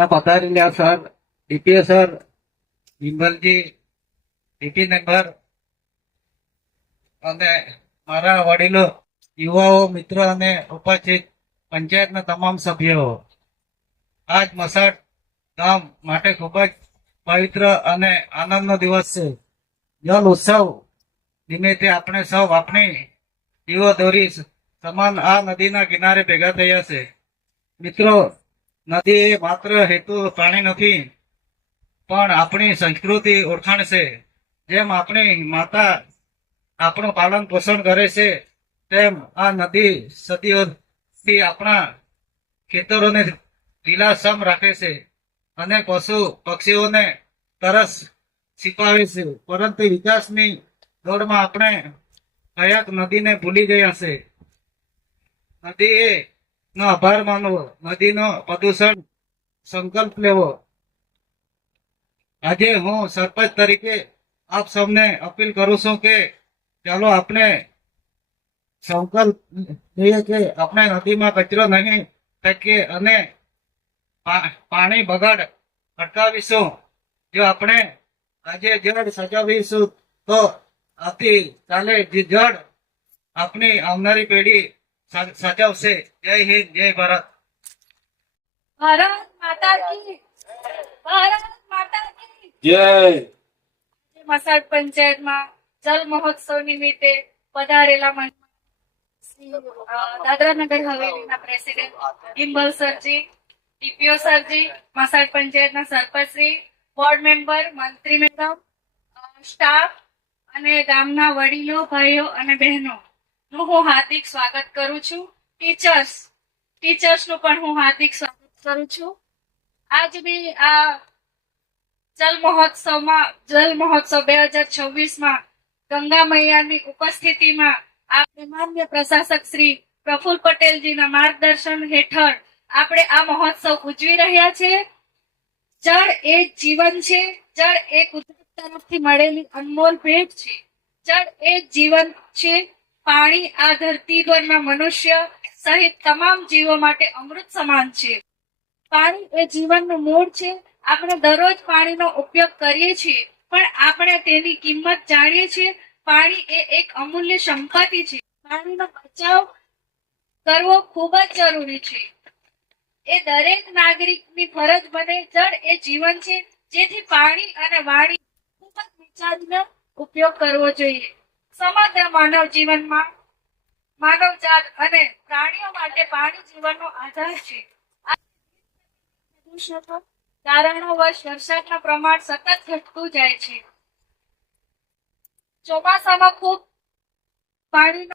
અહીંયા પધારેલા sir, DPO sir, વિમલજી, ડીપી મેમ્બર અને મારા વડીલો, યુવાઓ, મિત્રો અને ઉપસ્થિત પંચાયતના તમામ સભ્યો, આજ મસાડ ગામ માટે ખૂબ જ પવિત્ર અને આનંદનો દિવસ છે. જલ ઉત્સવ નિમિત્તે આપણે સૌ આપણી જીવો દોરી સમાન આ નદીના કિનારે ભેગા થયા છે. મિત્રો, નદી એ માત્ર હેતુ પાણી નથી, પણ આપણી સંસ્કૃતિ ઓળખાણ છે. જેમ આપણી માતા આપણું પાલન પોષણ કરે છે, તેમ આ નદી સદીઓથી આપણા ખેતરોને લીલાછમ રાખે છે અને પશુ પક્ષીઓને તરસ છીપાવે છે. પરંતુ વિકાસની દોડમાં આપણે કયાક નદીને ભૂલી ગયા છે. નદી નો આભાર માનવો, નદીનો પ્રદૂષણ સંકલ્પ લેવો. આજે હું સરપંચ તરીકે આપ સૌને અપીલ કરું છું કે ચાલો આપણે સંકલ્પ લઈએ કે આપણે નદીમાં કચરો નહીં ફેંકીએ અને પાણી બગાડ અટકાવીશું. જો આપણે આજે જળ સજાવીશું તો આવતીકાલે જે જળ આપણી આવનારી પેઢી સાચવશે. જય હિન્દ, જય ભારત. ભારત માતા કી, ભારત માતા કી જય. મસાડ પંચાયતમાં જલ મહોત્સવ નિમિત્તે પધારેલા Shri Dadra Nagar હવેલીના president gimbal સરજી, DPO સરજી, મસાડ પંચાયતના સરપંચશ્રી, બોર્ડ મેમ્બર, મંત્રી મેડમ, સ્ટાફ અને ગામના વડીલો, ભાઈઓ અને બહેનો નું હું હાર્દિક સ્વાગત કરું છું. ટીચર્સનું પણ હું હાર્દિક સ્વાગત કરું છું. આજની આ જલ મહોત્સવ 2026માં ગંગા મૈયાની ઉપસ્થિતિમાં આપણે માન્ય પ્રશાસક શ્રી પ્રફુલ્લ પટેલજીના માર્ગદર્શન હેઠળ આપણે આ મહોત્સવ ઉજવી રહ્યા છે. જળ એ જીવન છે. જળ એ કુદરત તરફથી મળેલી અનમોલ ભેટ છે. જળ એ જીવન છે. પાણી આ ધરતી પરના મનુષ્ય સહિત તમામ જીવો માટે અમૃત સમાન છે. પાણી એ જીવનનું મૂળ છે. આપણે દરરોજ પાણીનો ઉપયોગ કરીએ છીએ, પણ આપણે તેની કિંમત જાણીએ છીએ. પાણી એ એક અમૂલ્ય સંપત્તિ છે. પાણીનો બચાવ કરવો ખૂબ જ જરૂરી છે. એ દરેક નાગરિકની ફરજ બને. જળ એ જીવન છે, જેથી પાણી અને વાણી ખૂબ જ વિચારીને ઉપયોગ કરવો જોઈએ. સમગ્ર માનવ જીવનમાં માનવજાત અને પ્રાણીઓ માટે પાણી જીવનનો આધાર છે. કારણોવશ વરસાદનું પ્રમાણ સતત ઘટતું જાય છે. ચોમાસામાં ખૂબ પાણીનો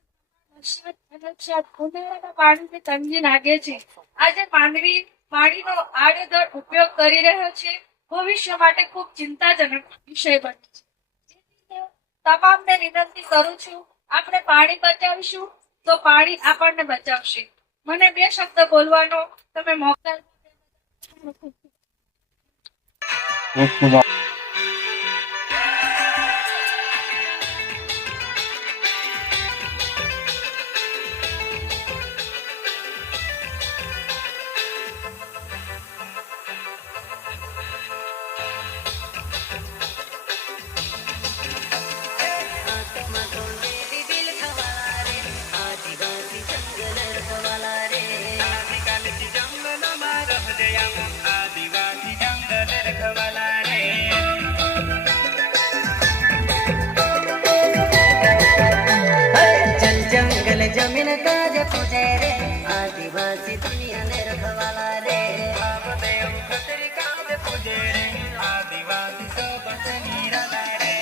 ઉનાળામાં પાણીની તંગી લાગે છે. આજે માનવી પાણીનો આડેધડ ઉપયોગ કરી રહ્યો છે. ભવિષ્ય માટે ખૂબ ચિંતાજનક વિષય બને છે. તમામને વિનંતી કરું છું, આપણે પાણી બચાવીશું તો પાણી આપણને બચાવશે. મને 2 શબ્દ બોલવાનો તમે મોકો जमीन काज तुझे रे आदिवासी दुनिया ने रखवाला रे देव खतरी काज तुझे रे आदिवासी सब निराला रे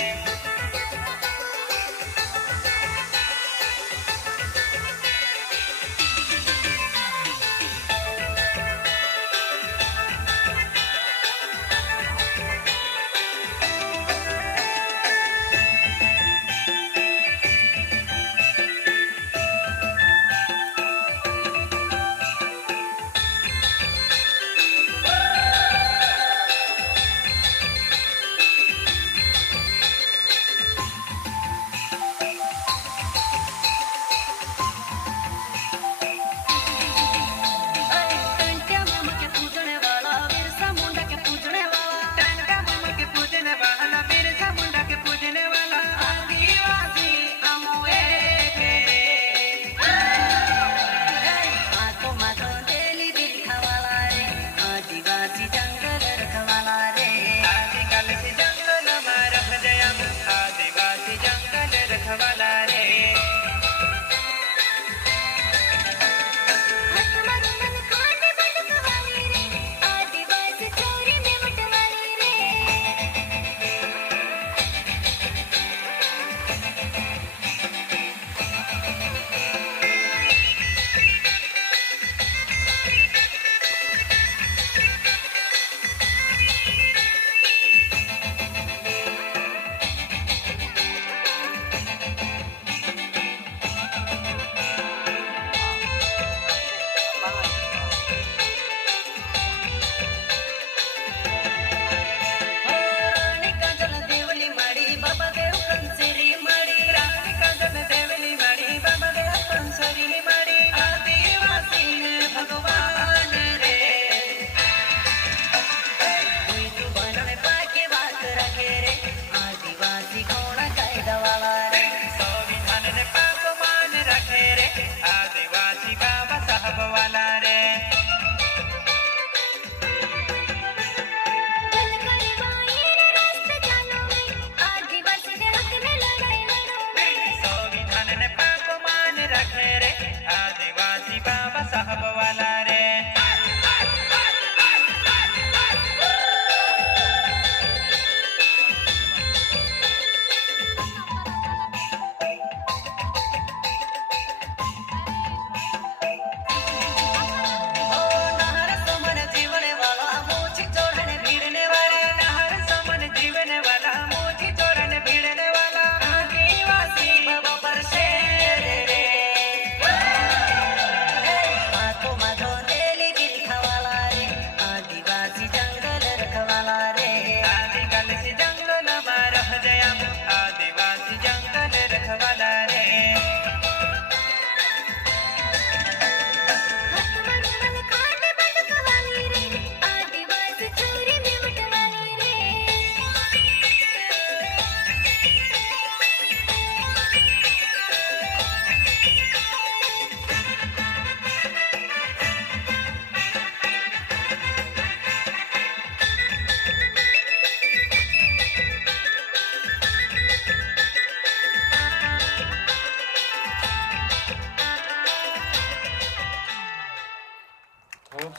ખૂબ